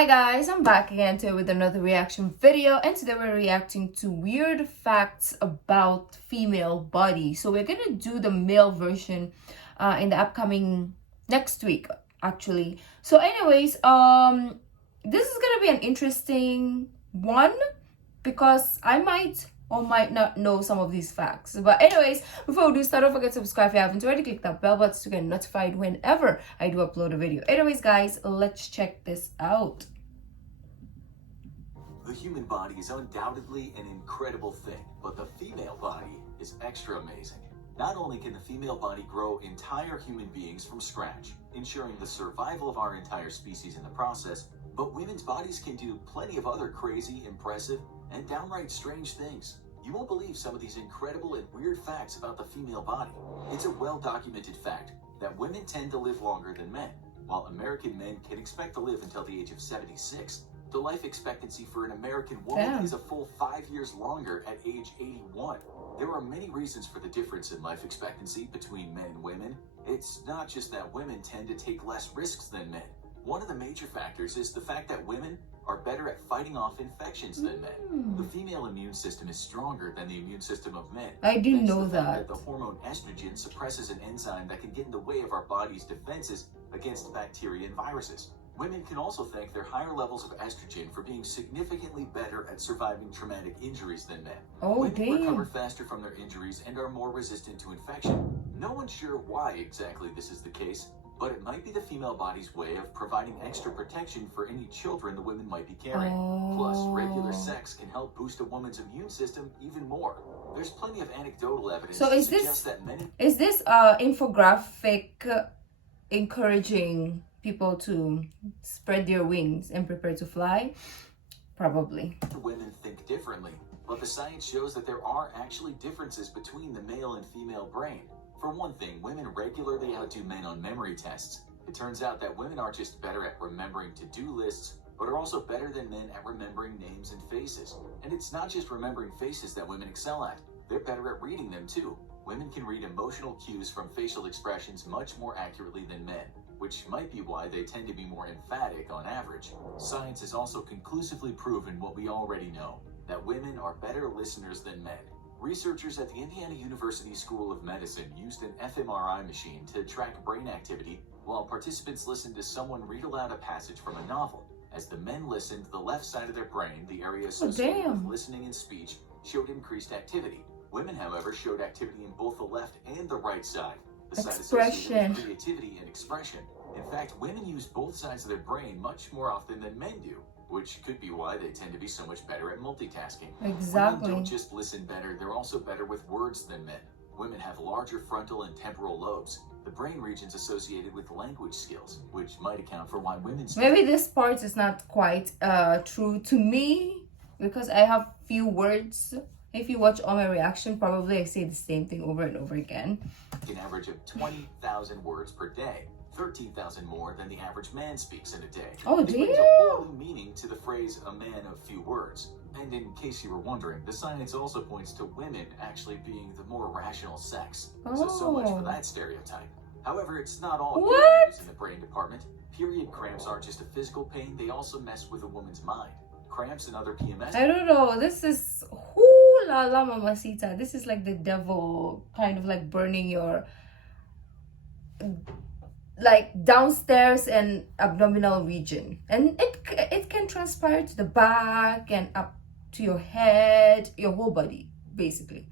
Hi guys, I'm back again today with another reaction video, and today we're reacting to weird facts about female body. So we're gonna do the male version in the upcoming next week actually. So anyways, this is gonna be an interesting one because I might or might not know some of these facts. But anyways, before we do start, don't forget to subscribe if you haven't already. Click that bell button to get notified whenever I do upload a video. Anyways guys, let's check this out. The human body is undoubtedly an incredible thing, but the female body is extra amazing. Not only can the female body grow entire human beings from scratch, ensuring the survival of our entire species in the process, but women's bodies can do plenty of other crazy, impressive, and downright strange things. You won't believe some of these incredible and weird facts about the female body. It's a well-documented fact that women tend to live longer than men. While American men can expect to live until the age of 76, the life expectancy for an American woman is a full 5 years longer at age 81. There are many reasons for the difference in life expectancy between men and women. It's not just that women tend to take less risks than men. One of the major factors is the fact that women are better at fighting off infections than men. The female immune system is stronger than the immune system of men. I didn't know that. The hormone estrogen suppresses an enzyme that can get in the way of our body's defenses against bacteria and viruses. Women can also thank their higher levels of estrogen for being significantly better at surviving traumatic injuries than men. Women recover faster from their injuries and are more resistant to infection. No one's sure why exactly this is the case, but it might be the female body's way of providing extra protection for any children the women might be carrying. Plus, regular sex can help boost a woman's immune system even more. There's plenty of anecdotal evidence to suggest that many... Is this infographic encouraging people to spread their wings and prepare to fly? Probably. Women think differently, but the science shows that there are actually differences between the male and female brain. For one thing, women regularly outdo men on memory tests. It turns out that women aren't just better at remembering to-do lists, but are also better than men at remembering names and faces. And it's not just remembering faces that women excel at. They're better at reading them too. Women can read emotional cues from facial expressions much more accurately than men, which might be why they tend to be more emphatic on average. Science has also conclusively proven what we already know, that women are better listeners than men. Researchers at the Indiana University School of Medicine used an fMRI machine to track brain activity while participants listened to someone read aloud a passage from a novel. As the men listened, the left side of their brain, the area associated with listening and speech, showed increased activity. Women, however, showed activity in both the left and the right side, the side associated with creativity and expression. In fact, women use both sides of their brain much more often than men do, which could be why they tend to be so much better at multitasking. Exactly. Women don't just listen better, they're also better with words than men. Women have larger frontal and temporal lobes, the brain regions associated with language skills, which might account for why women speak. Maybe this part is not quite true to me because I have few words. If you watch all my reaction, probably I say the same thing over and over again. An average of 20,000 words per day. 13,000 more than the average man speaks in a day. This brings a whole new meaning to the phrase a man of few words. And in case you were wondering, the science also points to women actually being the more rational sex. So much for that stereotype. However, it's not all good news in the brain department. Period cramps aren't just a physical pain, they also mess with a woman's mind. Cramps and other PMS... I don't know, this is... la la mamacita. This is like the devil kind of like burning your... like downstairs and abdominal region, and it can transpire to the back and up to your head, your whole body basically.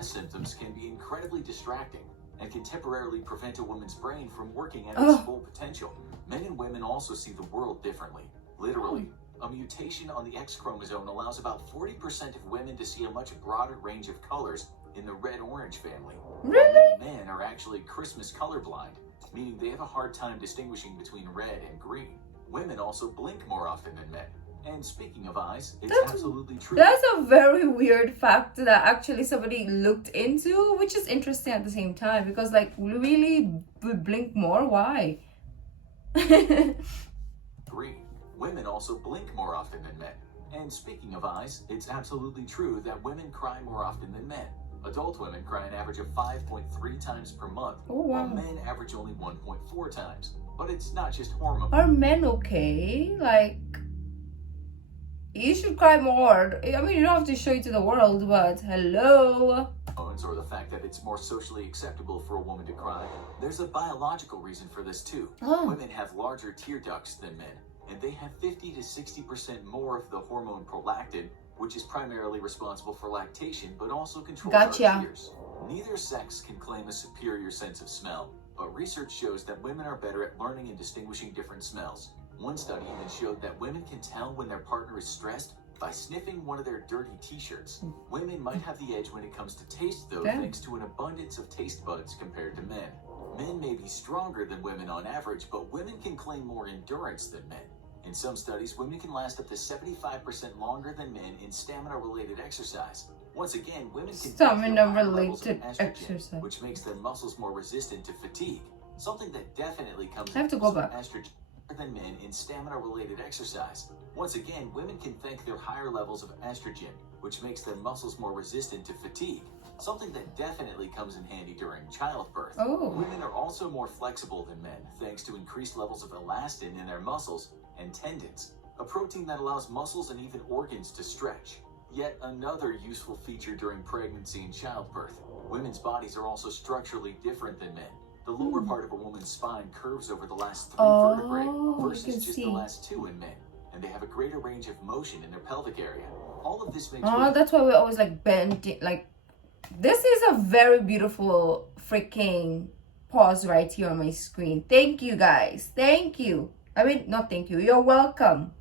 Symptoms can be incredibly distracting and can temporarily prevent a woman's brain from working at its full potential. Men and women also see the world differently. Literally, a mutation on the X chromosome allows about 40% of women to see a much broader range of colors in the red-orange family. Really? Men are actually Christmas colorblind, meaning they have a hard time distinguishing between red and green. Women also blink more often than men. And speaking of eyes, it's absolutely true. That's a very weird fact that actually somebody looked into, which is interesting at the same time because like really blink more. Why? Green. Women also blink more often than men. And speaking of eyes, it's absolutely true that women cry more often than men. Adult women cry an average of 5.3 times per month, while men average only 1.4 times. But it's not just hormones. Are men okay? Like, you should cry more. I mean, you don't have to show it to the world, but hello. Or the fact that it's more socially acceptable for a woman to cry. There's a biological reason for this too. Women have larger tear ducts than men, and they have 50 to 60% more of the hormone prolactin, which is primarily responsible for lactation, but also controls our tears. Neither sex can claim a superior sense of smell, but research shows that women are better at learning and distinguishing different smells. One study even showed that women can tell when their partner is stressed by sniffing one of their dirty t-shirts. Women might have the edge when it comes to taste, though, thanks to an abundance of taste buds compared to men. Men may be stronger than women on average, but women can claim more endurance than men. In some studies, women can last up to 75% longer than men in stamina-related exercise. Once again, women can stamina-related exercise, which makes their muscles more resistant to fatigue. Something that definitely comes I have to go back. estrogen than men in stamina-related exercise. Once again, women can thank their higher levels of estrogen, which makes their muscles more resistant to fatigue. Something that definitely comes in handy during childbirth. Women are also more flexible than men, thanks to increased levels of elastin in their muscles and tendons, a protein that allows muscles and even organs to stretch. Yet another useful feature during pregnancy and childbirth. Women's bodies are also structurally different than men. The lower part of a woman's spine curves over the last 3 vertebrae versus just the last 2 in men, and they have a greater range of motion in their pelvic area. All of this makes that's why we always like bend. Like, this is a very beautiful freaking pause right here on my screen. Thank you guys. Thank you. I mean, not thank you. You're welcome.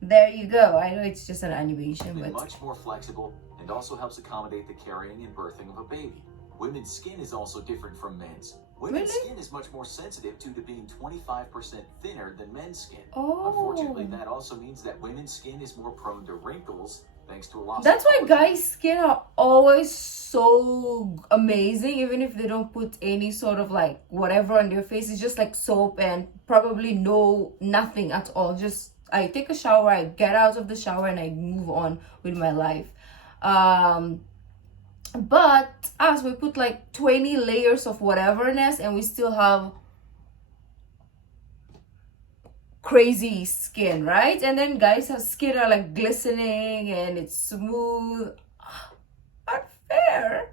There you go. I know it's just an animation, but much more flexible and also helps accommodate the carrying and birthing of a baby. Women's skin is also different from men's. Women's skin is much more sensitive to being 25% thinner than men's skin. Unfortunately, that also means that women's skin is more prone to wrinkles thanks to a loss. That's why guys' skin are always so amazing, even if they don't put any sort of like whatever on their face. It's just like soap and probably nothing at all. Just I take a shower, I get out of the shower, and I move on with my life. But us, we put like 20 layers of whateverness and we still have crazy skin, right? And then guys have skin are like glistening and it's smooth. Unfair.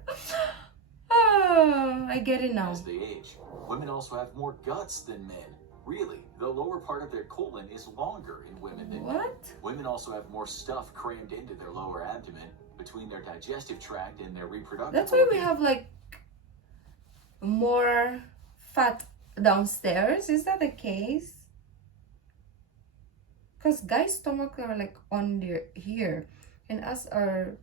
I get it now. As they age, women also have more guts than men. Really, the lower part of their colon is longer in women than men. Women also have more stuff crammed into their lower abdomen between their digestive tract and their reproductive. That's why we have like more fat downstairs. Is that the case? Because guys' stomach are like on their here, and us are,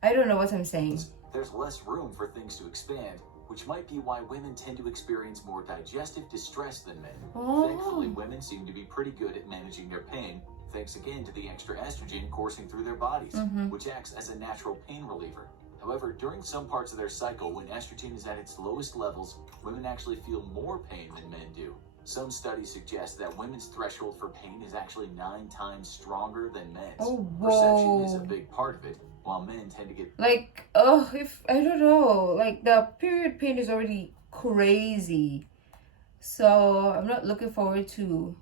I don't know what I'm saying. There's less room for things to expand, which might be why women tend to experience more digestive distress than men. Thankfully, women seem to be pretty good at managing their pain, thanks again to the extra estrogen coursing through their bodies, which acts as a natural pain reliever. However, during some parts of their cycle, when estrogen is at its lowest levels, women actually feel more pain than men do. Some studies suggest that women's threshold for pain is actually 9 times stronger than men's. Perception is a big part of it, while men tend to get like, if I don't know, like the period pain is already crazy, so I'm not looking forward to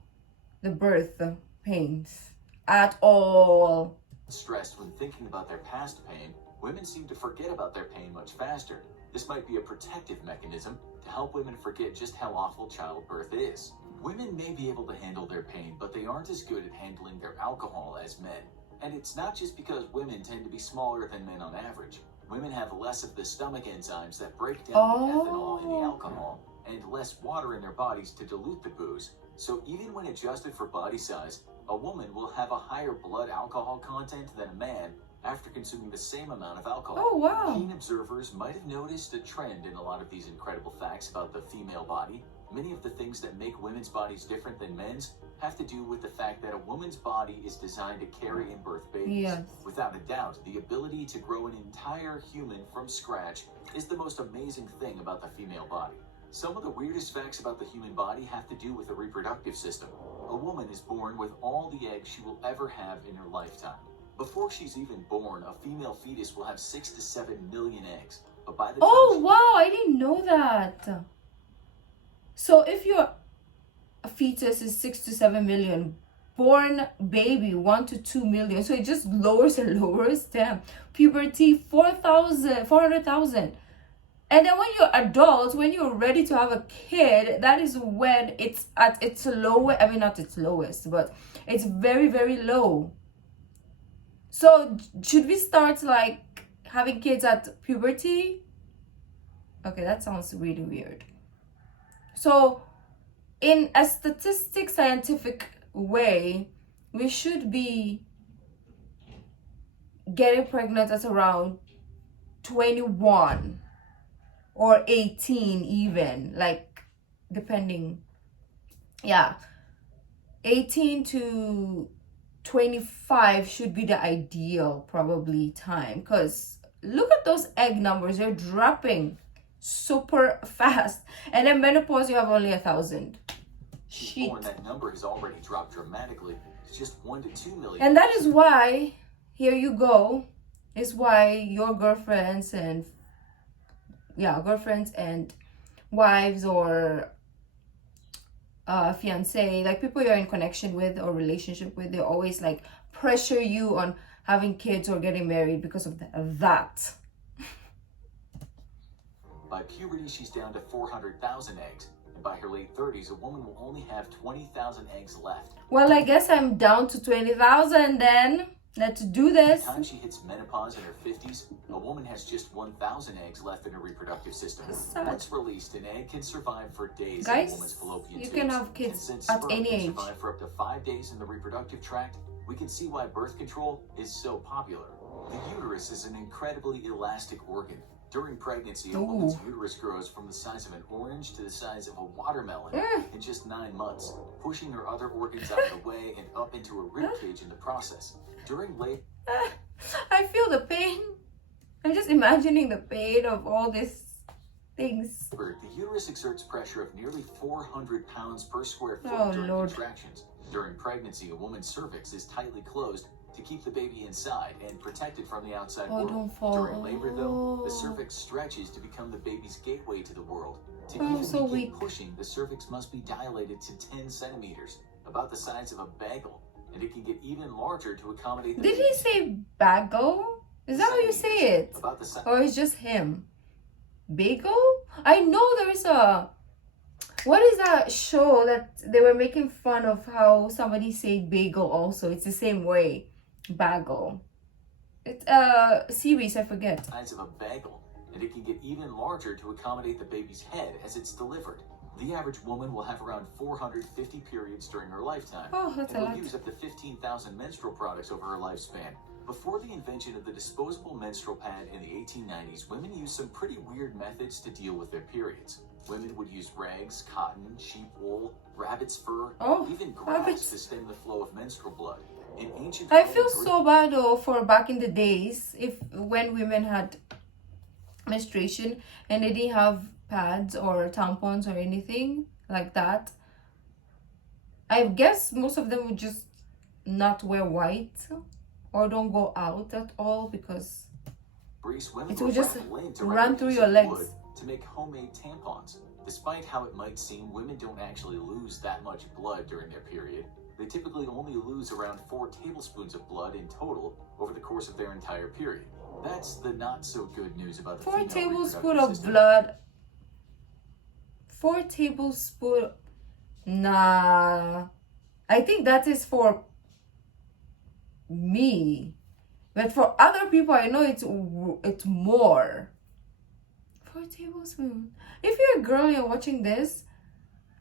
the birth pains at all. Stressed when thinking about their past pain, women seem to forget about their pain much faster. This might be a protective mechanism to help women forget just how awful childbirth is. Women may be able to handle their pain, but they aren't as good at handling their alcohol as men. And it's not just because women tend to be smaller than men on average. Women have less of the stomach enzymes that break down the ethanol in the alcohol, and less water in their bodies to dilute the booze. So even when adjusted for body size, a woman will have a higher blood alcohol content than a man after consuming the same amount of alcohol. Keen observers might have noticed a trend in a lot of these incredible facts about the female body. Many of the things that make women's bodies different than men's have to do with the fact that a woman's body is designed to carry and birth babies. Without a doubt, the ability to grow an entire human from scratch is the most amazing thing about the female body. Some of the weirdest facts about the human body have to do with the reproductive system. A woman is born with all the eggs she will ever have in her lifetime. Before she's even born, a female fetus will have 6 to 7 million eggs. But by the time wow, I didn't know that. So if you're fetus is 6 to 7 million. Born baby 1 to 2 million. So it just lowers and lowers. Damn. Puberty 400,000. And then when you're adults, when you're ready to have a kid, that is when it's at its lowest. I mean, not its lowest, but it's very, very low. So should we start like having kids at puberty? Okay, that sounds really weird. So in a statistic scientific way, we should be getting pregnant at around 21 or 18 even, like depending. Yeah, 18 to 25 should be the ideal probably time, because look at those egg numbers, they're dropping super fast. And then menopause, you have only 1,000. Shit. Born, that number has already dropped dramatically to just 1 to 2 million. And that is why, here you go, is why your girlfriends and wives or fiance, like people you're in connection with or relationship with, they always like pressure you on having kids or getting married because of that. By puberty, she's down to 400,000 eggs. And by her late 30s, a woman will only have 20,000 eggs left. Well, I guess I'm down to 20,000 then. Let's do this. By the time she hits menopause in her 50s, a woman has just 1,000 eggs left in her reproductive system. Once released, an egg can survive for days in a woman's fallopian tubes. You can have kids at any age. Survive for up to 5 days in the reproductive tract. We can see why birth control is so popular. The uterus is an incredibly elastic organ. During pregnancy, a woman's uterus grows from the size of an orange to the size of a watermelon in just 9 months, pushing her other organs out of the way and up into a rib cage in the process. During labor, I feel the pain. I'm just imagining the pain of all these things. The uterus exerts pressure of nearly 400 pounds per square foot during contractions. During pregnancy, a woman's cervix is tightly closed to keep the baby inside and protected from the outside world. Don't fall. During labor, though, the cervix stretches to become the baby's gateway to the world. To even so begin weak. pushing, the cervix must be dilated to 10 centimeters, about the size of a bagel, and it can get even larger to accommodate the Did baby. he say bagel? Is that how you say it? About the size. Or it's just him? Bagel? I know there is a... What is that show that they were making fun of how somebody said bagel also? It's the same way. Bagel. It's a series, I forget. Size of a bagel, and it can get even larger to accommodate the baby's head as it's delivered. The average woman will have around 450 periods during her lifetime. Oh, that's a and lot. will use up to 15,000 menstrual products over her lifespan. Before the invention of the disposable menstrual pad in the 1890s, women used some pretty weird methods to deal with their periods. Women would use rags, cotton, sheep wool, rabbit's fur, even grass to stem the flow of menstrual blood. In ancient I feel so bad though for back in the days, when women had menstruation and they didn't have pads or tampons or anything like that. I guess most of them would just not wear white or don't go out at all because it will just run through your legs. To make homemade tampons. Despite how it might seem, women don't actually lose that much blood during their period. They typically only lose around 4 tablespoons of blood in total over the course of their entire period. That's the not so good news about the 4 tablespoons of system. blood. 4 tablespoons. Nah. I think that is for me. But for other people, I know it's more. 4 tablespoons. If you're a girl and you're watching this,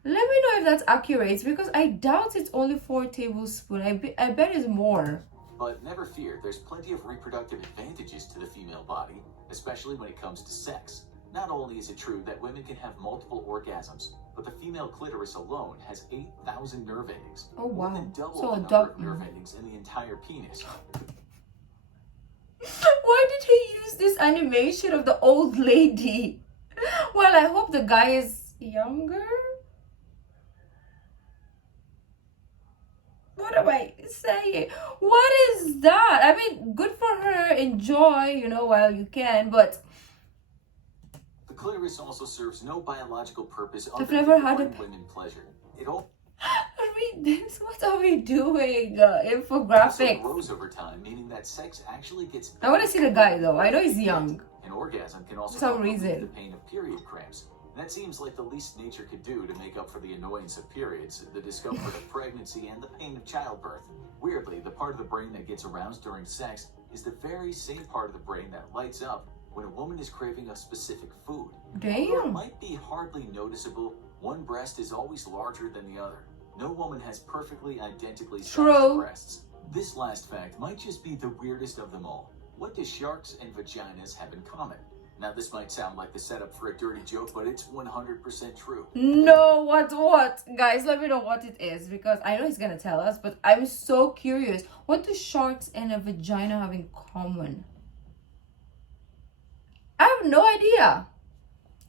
let me know if that's accurate, because I doubt it's only 4 tablespoons. I bet it's more. But never fear, there's plenty of reproductive advantages to the female body, especially when it comes to sex. Not only is it true that women can have multiple orgasms, but the female clitoris alone has 8,000 nerve endings. Oh wow. More than double So the number of nerve endings in the entire penis. Why did he use this animation of the old lady? Well, I hope the guy is younger. What am I saying? What is that? I mean, good for her. Enjoy, while you can, but the clitoris also serves no biological purpose I've other never than had bring women pleasure. It all What are we doing? Also Infographic. grows over time, meaning that sex actually gets I want to see the guy though. I know he's young. An orgasm can also For some help relieve reason. the pain of period cramps. And that seems like the least nature could do to make up for the annoyance of periods, the discomfort of pregnancy, and the pain of childbirth. Weirdly, the part of the brain that gets aroused during sex is the very same part of the brain that lights up when a woman is craving a specific food. Although it Damn. might be hardly noticeable, one breast is always larger than the other. No woman has perfectly identically sized True. breasts. This last fact might just be the weirdest of them all. What do sharks and vaginas have in common? Now, this might sound like the setup for a dirty joke, but it's 100% true. No, what? Guys, let me know what it is because I know he's gonna tell us, but I'm so curious. What do sharks and a vagina have in common? I have no idea.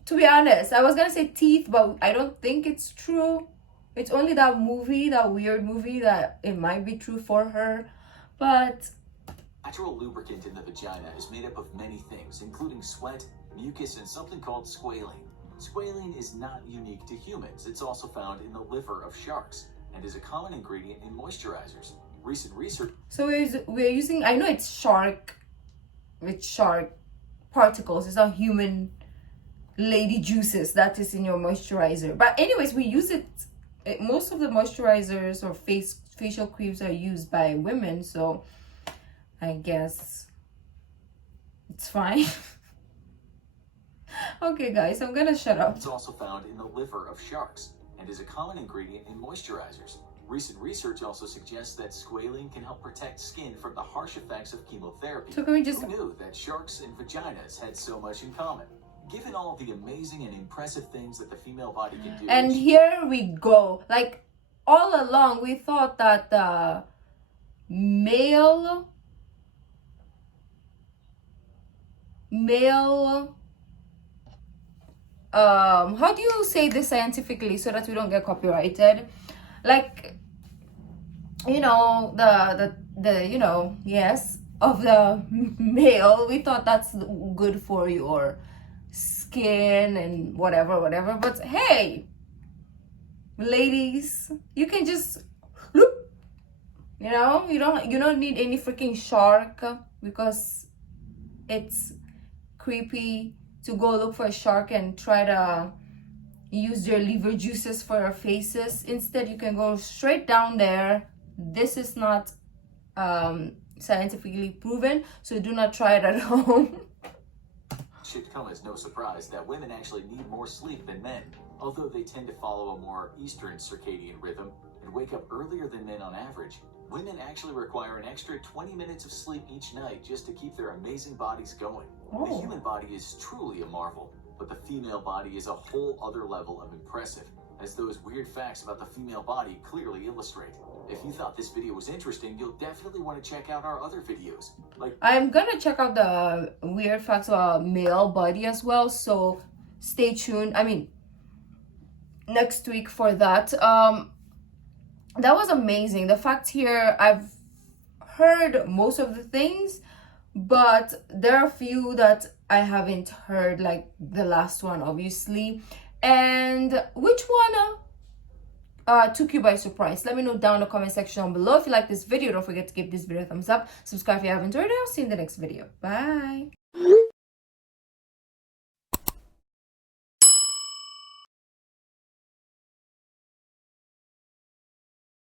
To be honest, I was gonna say teeth, but I don't think it's true. It's only that movie, that weird movie, that it might be true for her. But Natural lubricant in the vagina is made up of many things, including sweat, mucus, and something called squalene. Squalene is not unique to humans. It's also found in the liver of sharks and is a common ingredient in moisturizers. Recent research so we're using. I know it's shark, with shark particles. It's not human lady juices that is in your moisturizer. But anyways, we use it. Most of the moisturizers or facial creams are used by women, so I guess it's fine. Okay, guys, I'm gonna shut up. It's also found in the liver of sharks and is a common ingredient in moisturizers. Recent research also suggests that squalene can help protect skin from the harsh effects of chemotherapy. So can we just... Who knew that sharks and vaginas had so much in common? Given all the amazing and impressive things that the female body can do, And here we go. Like, all along, we thought that the male, how do you say this scientifically so that we don't get copyrighted? Like, you know, the you know, yes, of the male, we thought that's good for your skin and whatever. But hey, ladies, you can just look, you know, you don't need any freaking shark because it's creepy to go look for a shark and try to use their liver juices for your faces. Instead, you can go straight down there. This is not scientifically proven, so do not try it at home. should come as no surprise that women actually need more sleep than men. Although they tend to follow a more Eastern circadian rhythm and wake up earlier than men on average, women actually require an extra 20 minutes of sleep each night just to keep their amazing bodies going. Oh. The human body is truly a marvel, but the female body is a whole other level of impressive, as those weird facts about the female body clearly illustrate. If you thought this video was interesting, you'll definitely want to check out our other videos. I'm gonna check out the weird facts about male body as well, so stay tuned. I mean, next week for that. That was amazing. The fact here, I've heard most of the things, but there are a few that I haven't heard, like the last one, obviously. And which one took you by surprise? Let me know down in the comment section below. If you like this video, don't forget to give this video a thumbs up. Subscribe if you haven't already. I'll see you in the next video. Bye.